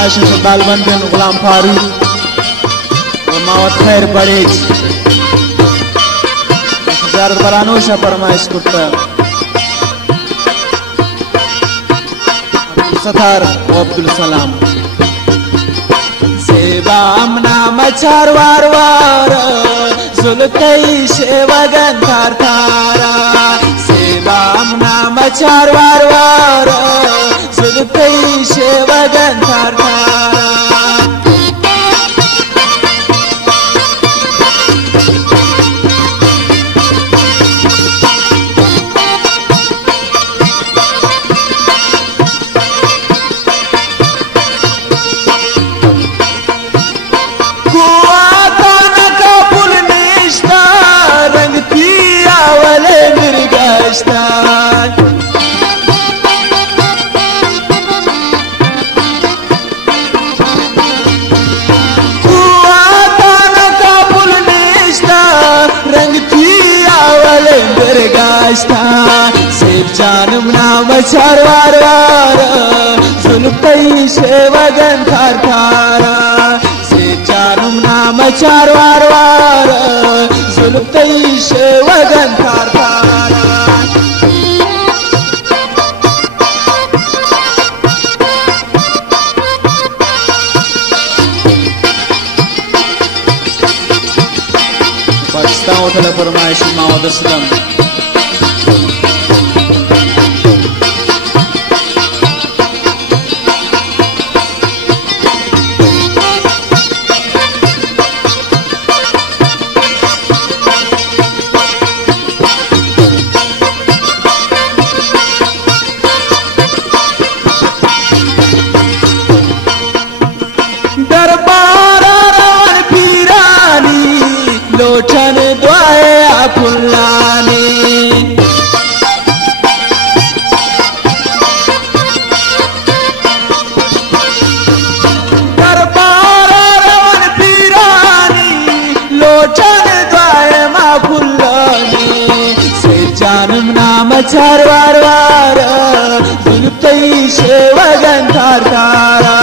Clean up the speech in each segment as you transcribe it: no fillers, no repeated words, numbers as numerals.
फरमाइश से बालबंदन गुलाम फारूक व मावत खैर बड़ेज ज़ियारत बरानोशा फरमाइश कुत्ता सतार अब्दुल सलाम सेवाम नाम चार वार वार जुलकई शेवगन थार थारा सेवाम नाम चार वार वार जुलकई शेवगन थार थारा सेब जानम नाम चार वार वार जुल्फई शेवगन थार थारा सेब जानम नाम चार वार वार जुल्फई शेवगन थार थारा पाकिस्तान उठला फरमाइश मावद असलम लोचन द्वाया फुलानी दरबार रवन पीरानी लोचन द्वाया मा फुलानी से जानम नाम चार वार वार जुल्फई शेवगन थार थारा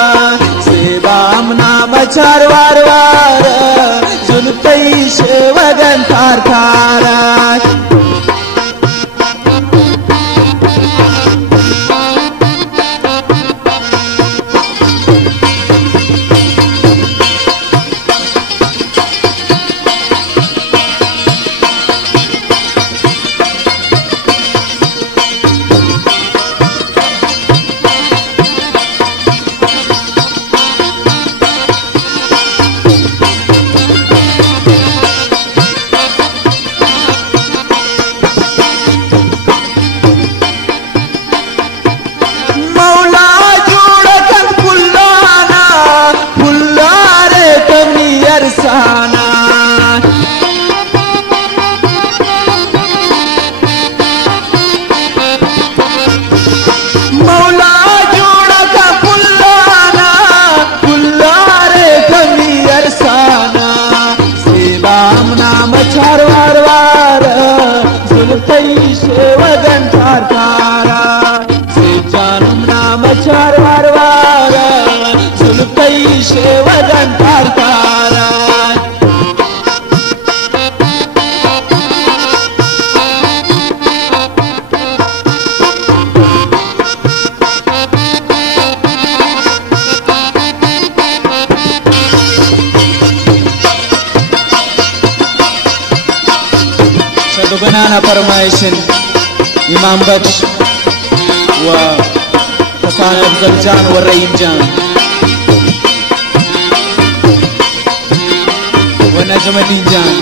सेवाम नाम चार वार वार जुल्फई शेवगन थार थारा मौला जोड़ा का पुल्लाना पुल्लारे कमी अरसाना सेवाम नाम चार वार वार जुल्फई शेवगन थार थारा से जानम नाम चार वार वार जुल्फई शेवगन थार थारा बनाना फरमाइशन इमाम बख्श व हसन अफजल जान व रहीम जान व नजमुद्दीन जान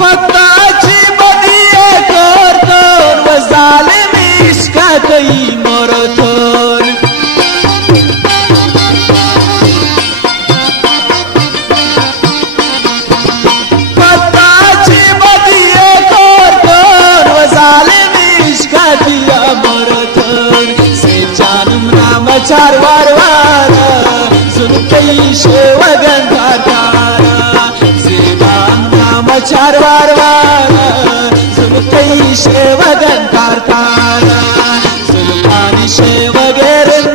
पताची बदिए करतोन व जालिम इश्क कई मरतोन चार वार वार जुल्फई शेवगन थार थारा सेवाम नाम चार वार वार जुल्फई शेवगन थार थारा जुल्फानी शेवगन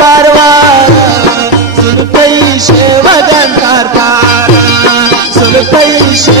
वारवार सुन पैसे वजन करतार सुन पैसे